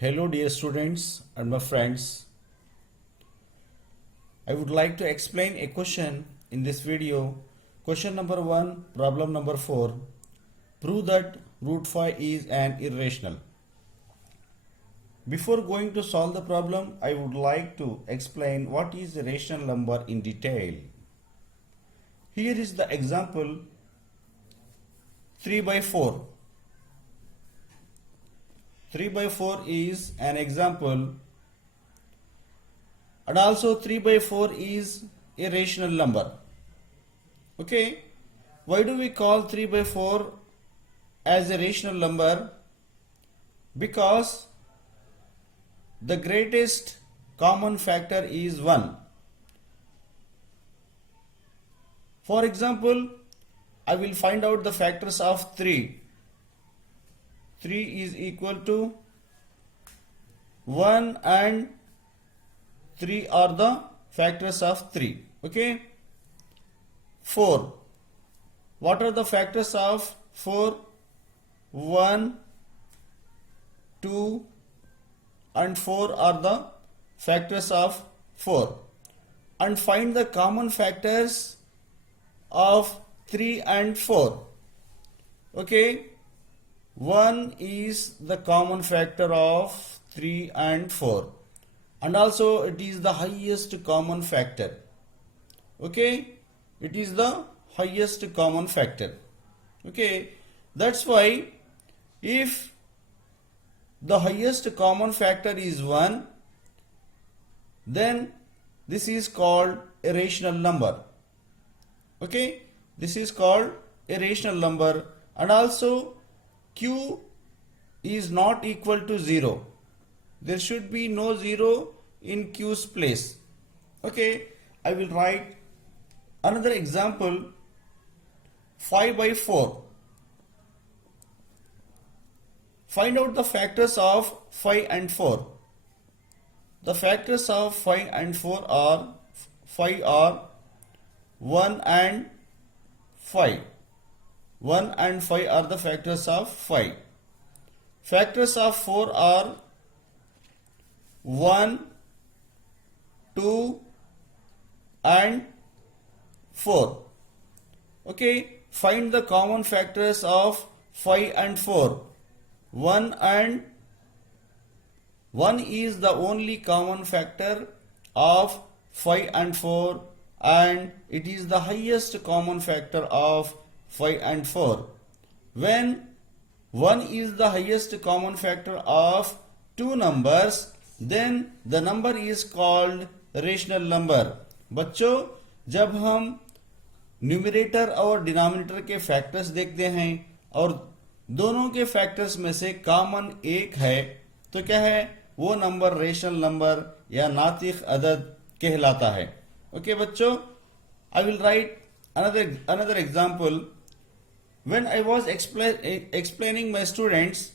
Hello dear students and my friends. I would like to explain a question in this video. Question number 1, problem number 4. Prove that root 5 is an irrational. Before going to solve the problem, I would like to explain what is a rational number in detail. Here is the example 3 by 4. 3 by 4 is an example, and also 3 by 4 is a rational number. Okay, why do we call 3 by 4 as a rational number? Because the greatest common factor is 1. For example, I will find out the factors of 3. 3 is equal to 1 and 3 are the factors of 3. Okay. 4. What are the factors of 4? 1, 2 and 4 are the factors of 4. And find the common factors of 3 and 4. Okay. 1 is the common factor of 3 and 4. And also it is the highest common factor. Okay. It is the highest common factor. Okay. That's why if the highest common factor is 1, then this is called a rational number. Okay. This is called a rational number. And also Q is not equal to 0. There should be no 0 in Q's place. Okay, I will write another example 5 by 4. Find out the factors of 5 and 4. The factors of 5 and 4 are 1 and 5. 1 and 5 are the factors of 5. Factors of 4 are 1, 2 and 4. Okay, find the common factors of 5 and 4. 1 is the only common factor of 5 and 4, and it is the highest common factor of 5 and 4. When 1 is the highest common factor of two numbers, then the number is called rational number. बच्चों, जब हम numerator और denominator के factors देखते हैं और दोनों के फैक्टर्स में से कॉमन एक है, तो क्या है? वो नंबर रेशनल नंबर या नातिक अदद कहलाता है. ओके बच्चों, I will write another example. When I was explaining my students,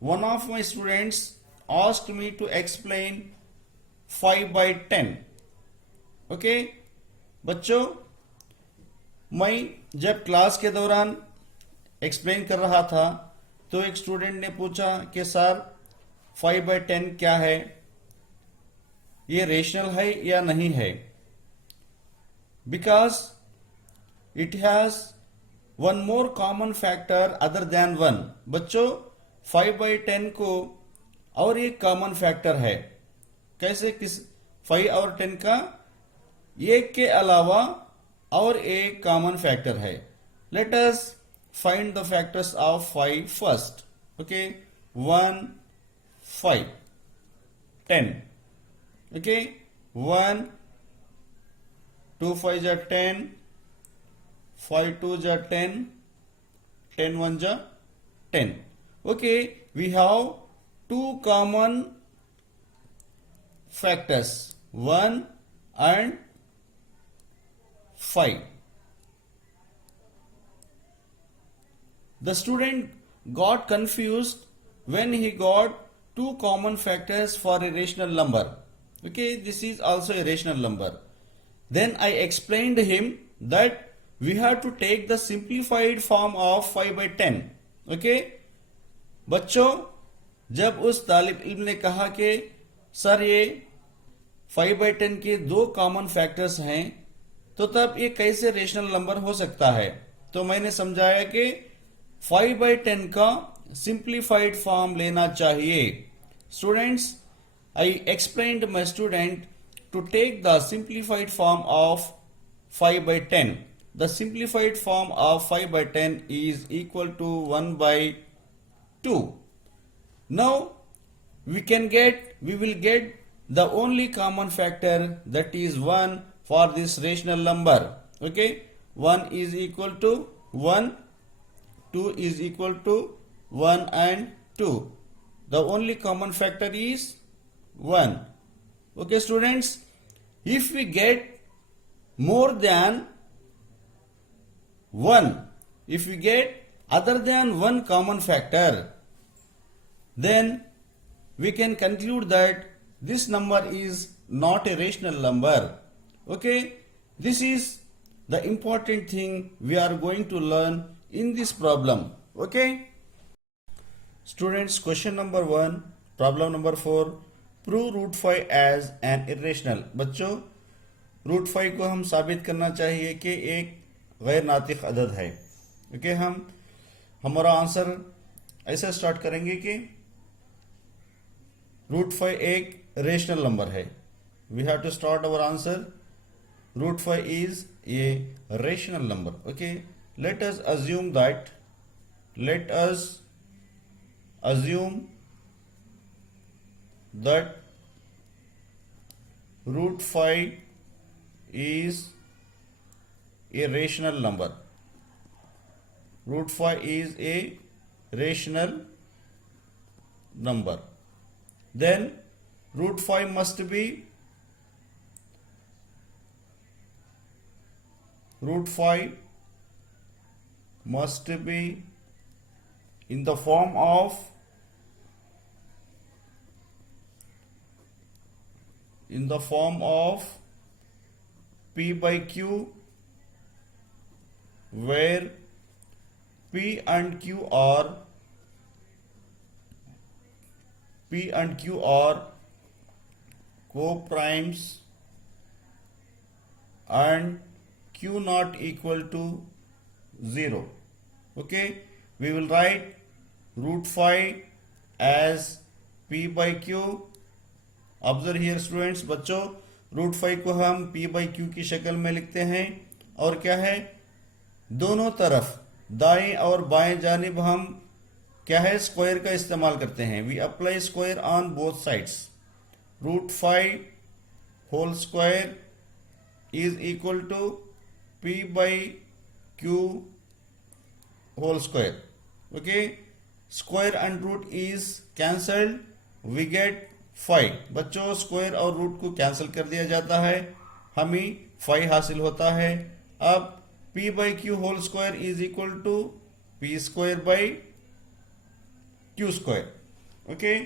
one of my students asked me to explain 5 by 10. Okay, बच्चों, मैं जब क्लास के दौरान एक्सप्लेन कर रहा था तो एक स्टूडेंट ने पूछा कि सर 5 by 10 क्या है, ये रेशनल है या नहीं है? Because it has one more common factor other than 1. बच्चों, 5 by 10 को और एक कॉमन फैक्टर है. कैसे? किस 5 और 10 का एक के अलावा और एक कॉमन फैक्टर है. Let us find the factors of 5 first. Okay, 1, 5, 10. Okay, 1, 2 5 are 10, 5 2 are 10, 10 1 are 10. Okay, we have two common factors, 1 and 5. The student got confused when he got two common factors for a rational number. Okay, this is also a rational number. Then I explained him that we have to take the simplified form of 5 by 10. Okay, बच्चों, जब उस तालिब इल्म ने कहा कि sir ये 5/10 के दो कॉमन फैक्टर्स हैं, तो तब ये कैसे रेशनल नंबर हो सकता है? तो मैंने समझाया कि 5/10 का सिंप्लीफाइड फॉर्म लेना चाहिए। Students, I explained my student to take the simplified form of 5/10. The simplified form of 5/10 is equal to 1/2. Now we will get the only common factor, that is 1 for this rational number. Okay, 1 is equal to 1, 2 is equal to 1 and 2. The only common factor is 1. Okay students, if we get more than 1, if we get other than one common factor, then we can conclude that this number is not a rational number. Okay, this is the important thing we are going to learn in this problem. Okay students, question number 1, problem number 4, prove root 5 as an irrational. बच्चों, root 5 को हम साबित करना चाहिए कि एक गैर नातिक अदद है। ओके, हमारा आंसर ऐसे स्टार्ट करेंगे कि रूट 5 एक रेशनल नंबर है। We have to start our answer, root 5 is a rational number. Okay, let us assume that root 5 is a rational number. Root 5 is a rational number. Then root 5 must be in the form of P by Q, where P and Q are co-primes and Q not equal to 0. Okay, we will write root 5 as P by Q. Observe here students, बच्चों, root 5 को हम P by Q की शक्ल में लिखते हैं और क्या है, दोनों तरफ दाएं और बाएं जानिब हम क्या है, स्क्वायर का इस्तेमाल करते हैं। We apply square on both sides. Root 5 whole square is equal to P by Q whole square. Okay, square and root is cancelled, we get 5। बच्चों, स्क्वायर और रूट को कैंसिल कर दिया जाता है, हमें 5 हासिल होता है। अब P by Q whole square is equal to P square by Q square. Okay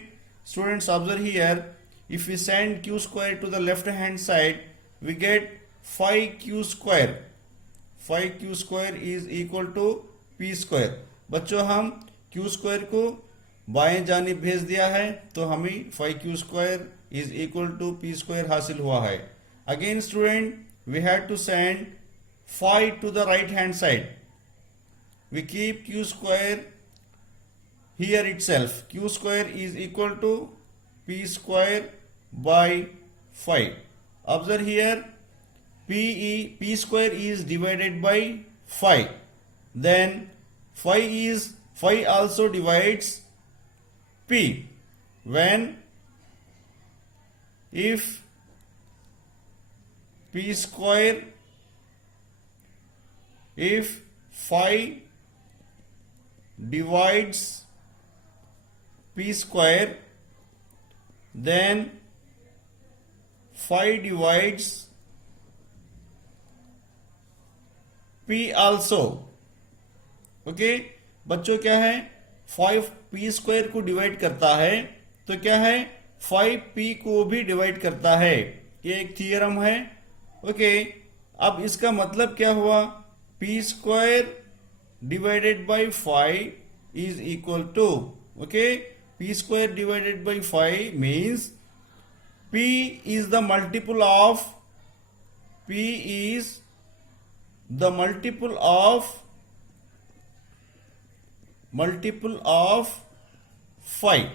students, observe here, if we send Q square to the left hand side, we get 5Q square. 5Q square is equal to P square. बच्चों, हम Q square को बाएं जानिब भेज दिया है, तो हमें 5Q square is equal to P square हासिल हुआ है। Again student, we have to send 5 to the right hand side. We keep Q square here itself. Q square is equal to P square by 5। Observe here, P square is divided by 5, then 5 also divides P when if P square, if 5 divides P square, then 5 divides P also। Okay बच्चों, क्या है, 5 P square को divide करता है, तो क्या है, 5 P को भी डिवाइड करता है। ये एक थियरम है। ओके, अब इसका मतलब क्या हुआ, P square divided by 5 is equal to, okay, p square divided by 5 means p is the multiple of multiple of 5,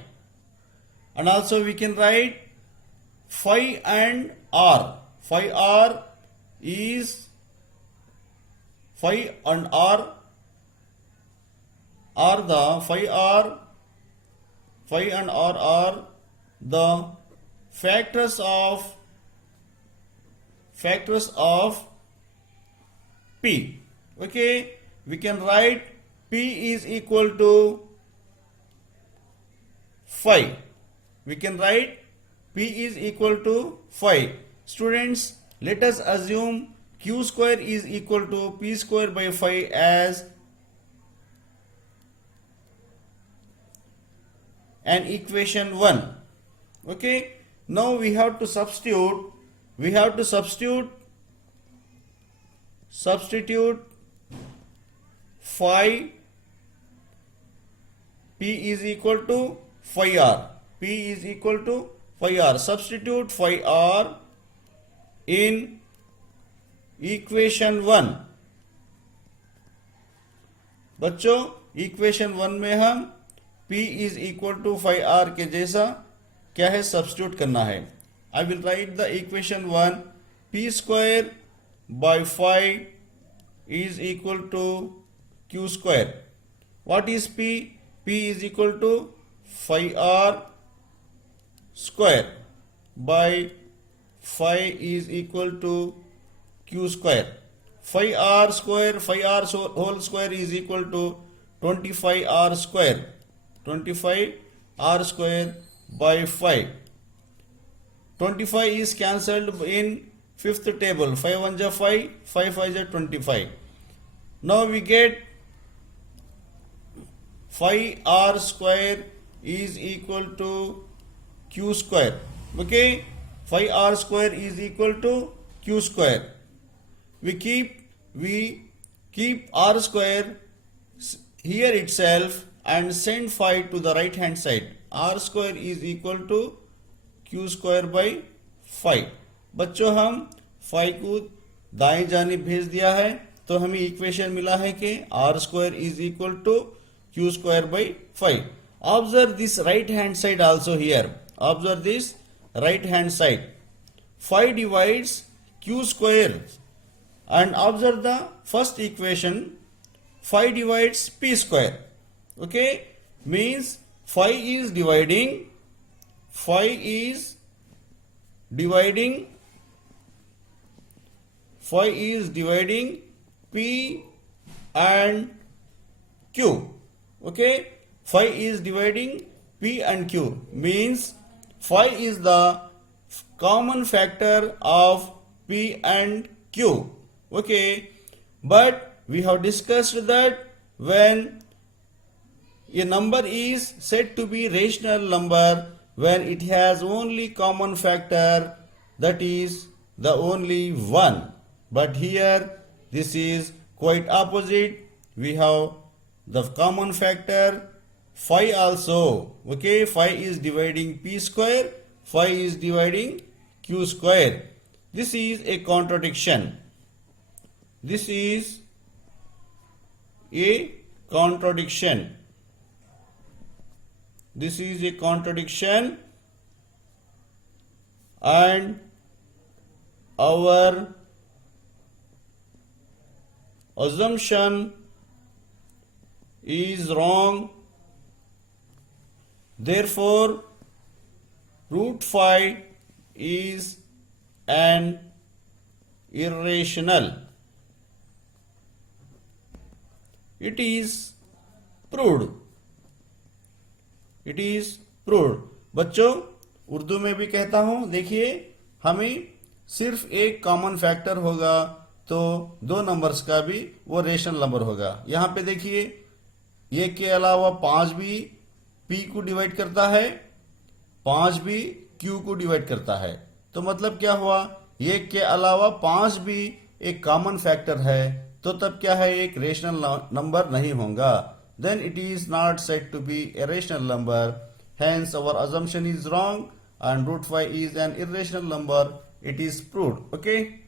and also we can write 5 and r. 5r is 5 and r are the 5 and r are the factors of p. Okay, we can write p is equal to 5. We can write p is equal to 5. Students, let us assume q square is equal to p square by 5 as an equation 1. Okay, now we have to substitute 5 p is equal to 5r. P is equal to 5r. Substitute 5r in equation 1. बच्चों, equation 1 में हम p is equal to 5r के जैसा क्या है, substitute करना है. I will write the equation 1. p square by 5 is equal to q square. What is p? P is equal to 5r square by 5 is equal to q square. 5r square, 5r whole square is equal to 25r square. 25r square by 5. 25 is cancelled in fifth table. 5 1 ja 5, 5 5 ja 25. Now we get 5r square is equal to q square. Okay, 5r square is equal to q square. We keep r square here itself and send 5 to the right hand side. R square is equal to q square by 5. बच्चों, हम 5 को दाएं जानिब भेज दिया है तो हमें इक्वेशन मिला है कि r square is equal to q square by 5. Observe this right hand side also here. Observe this right hand side. 5 divides q square, and observe the first equation. 5 divides p square. Okay, means 5 is dividing p and q. Okay, 5 is dividing p and q, means 5 is the common factor of p and q. Okay, but we have discussed that when a number is said to be rational number when it has only common factor, that is the only one. But here this is quite opposite. We have the common factor 5 also. Okay, 5 is dividing p square, 5 is dividing q square. This is a contradiction. This is a contradiction. This is a contradiction, and our assumption is wrong. Therefore, root 5 is an irrational. It is proved. It is proved. बच्चों, उर्दू में भी कहता हूं, देखिए, हमें सिर्फ एक common factor होगा तो दो नंबर्स का भी वो रेशनल नंबर होगा. यहां पे देखिए, ये के अलावा 5 भी p को डिवाइड करता है, 5 भी q को डिवाइड करता है. तो मतलब क्या हुआ, ये के अलावा 5 भी एक कॉमन फैक्टर है, तो तब क्या है, एक रेशनल नंबर नहीं होगा. Then it is not said to be a rational number. Hence our assumption is wrong and root 5 is an irrational number. It is proved. Okay.